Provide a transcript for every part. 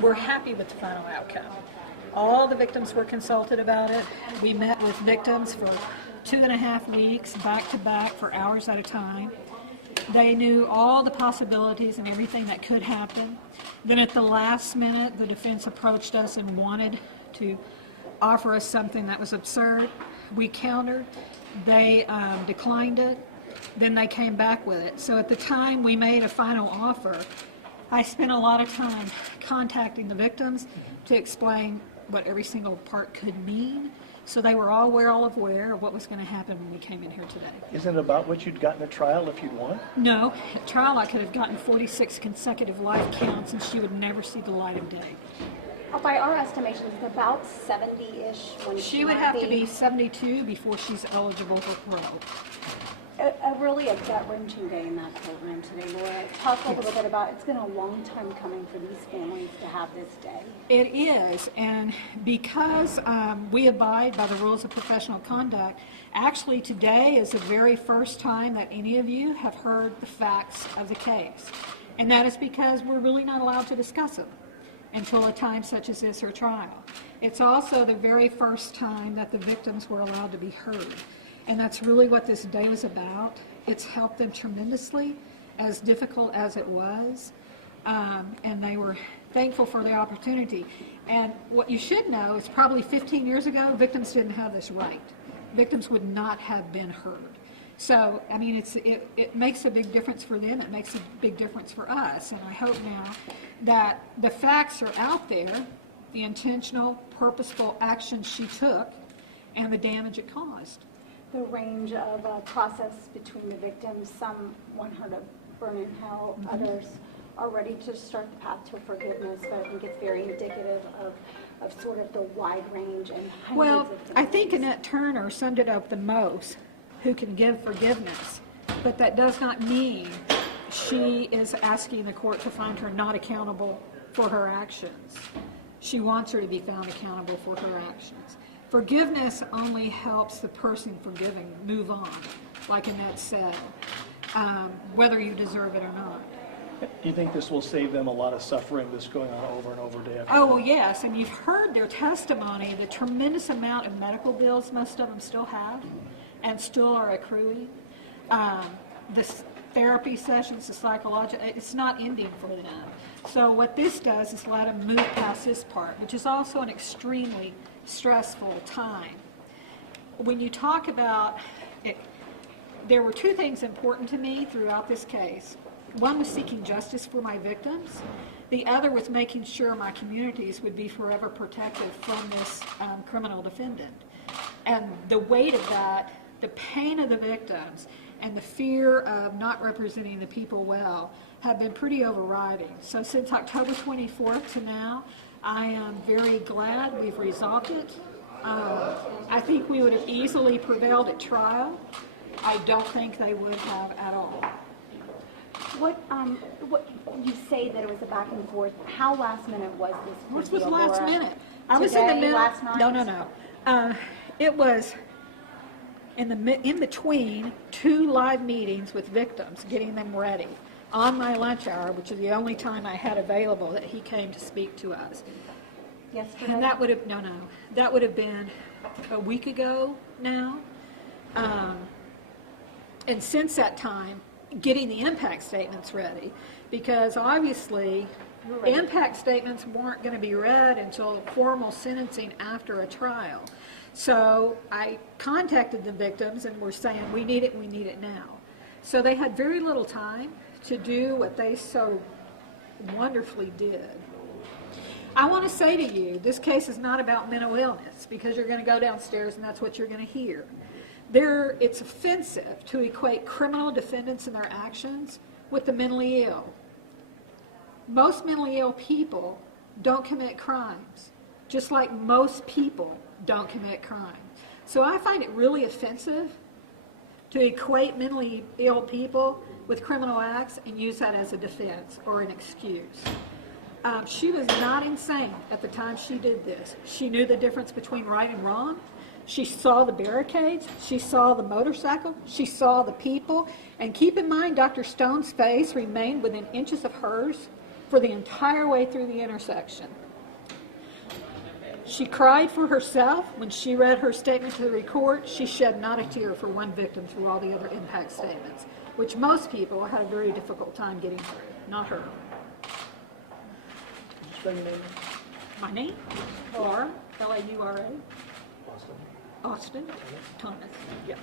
we're happy with the final outcome. All the victims were consulted about it. We met with victims for 2.5 weeks, back to back, for hours at a time. They knew all the possibilities and everything that could happen. Then at the last minute, the defense approached us and wanted to offer us something that was absurd. We countered. They declined it. Then they came back with it. So at the time we made a final offer, I spent a lot of time contacting the victims to explain what every single part could mean. So they were all well aware of what was going to happen when we came in here today. Isn't it about what you'd gotten at trial if you'd won? No. At trial I could have gotten 46 consecutive life counts and she would never see the light of day. By our estimations, it's about 70-ish when she would have to be 72 before she's eligible for parole. Really a gut-wrenching day in that program today, Laura. Talk a little bit about, it's been a long time coming for these families to have this day. It is, and because we abide by the rules of professional conduct, actually today is the very first time that any of you have heard the facts of the case. And that is because we're really not allowed to discuss them until a time such as this or trial. It's also the very first time that the victims were allowed to be heard. And that's really what this day was about. It's helped them tremendously, as difficult as it was. And they were thankful for the opportunity. And what you should know is probably 15 years ago, victims didn't have this right. Victims would not have been heard. So, I mean, it makes a big difference for them. It makes a big difference for us. And I hope now that the facts are out there, the intentional, purposeful action she took, and the damage it caused. The range of process between the victims, some want her to burn in hell, others are ready to start the path to forgiveness, but I think it's very indicative of sort of the wide range and hundreds of things. I think Annette Turner summed it up the most, who can give forgiveness, but that does not mean she is asking the court to find her not accountable for her actions. She wants her to be found accountable for her actions. Forgiveness only helps the person forgiving move on, like Annette said, whether you deserve it or not. Do you think this will save them a lot of suffering, this going on over and over day after day? Oh, well, yes, and you've heard their testimony, the tremendous amount of medical bills most of them still have and still are accruing. The therapy sessions, the psychological, it's not ending for them. So what this does is let them move past this part, which is also an extremely stressful time. When you talk about it, there were two things important to me throughout this case. One was seeking justice for my victims. The other was making sure my communities would be forever protected from this criminal defendant. And the weight of that, the pain of the victims, and the fear of not representing the people well have been pretty overriding. So since October 24th to now, I am very glad we've resolved it. I think we would have easily prevailed at trial. I don't think they would have at all. What you say that it was a back and forth, how last minute was this? This was last minute. I was in the middle. Last night? No. It was in between two live meetings with victims, getting them ready. On my lunch hour, which is the only time I had available, that he came to speak to us. Yesterday? And that would have, that would have been a week ago now. And since that time, getting the impact statements ready, because obviously impact statements weren't going to be read until formal sentencing after a trial. So I contacted the victims and were saying, we need it now. So they had very little time to do what they so wonderfully did. I want to say to you, this case is not about mental illness, because you're going to go downstairs and that's what you're going to hear. It's offensive to equate criminal defendants and their actions with the mentally ill. Most mentally ill people don't commit crimes, just like most people don't commit crimes. So I find it really offensive to equate mentally ill people with criminal acts and use that as a defense or an excuse. She was not insane at the time she did this. She knew the difference between right and wrong. She saw the barricades. She saw the motorcycle. She saw the people. And keep in mind, Dr. Stone's face remained within inches of hers for the entire way through the intersection. She cried for herself. When she read her statement to the court, she shed not a tear for one victim through all the other impact statements, which most people had a very difficult time getting through, not her. Just spell your name. My name, Laura, Laura, Austin, Thomas. Yeah.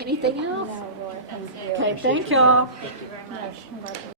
Anything else? No, Laura, thank you. Okay, thank y'all. Thank you very much. Congratulations.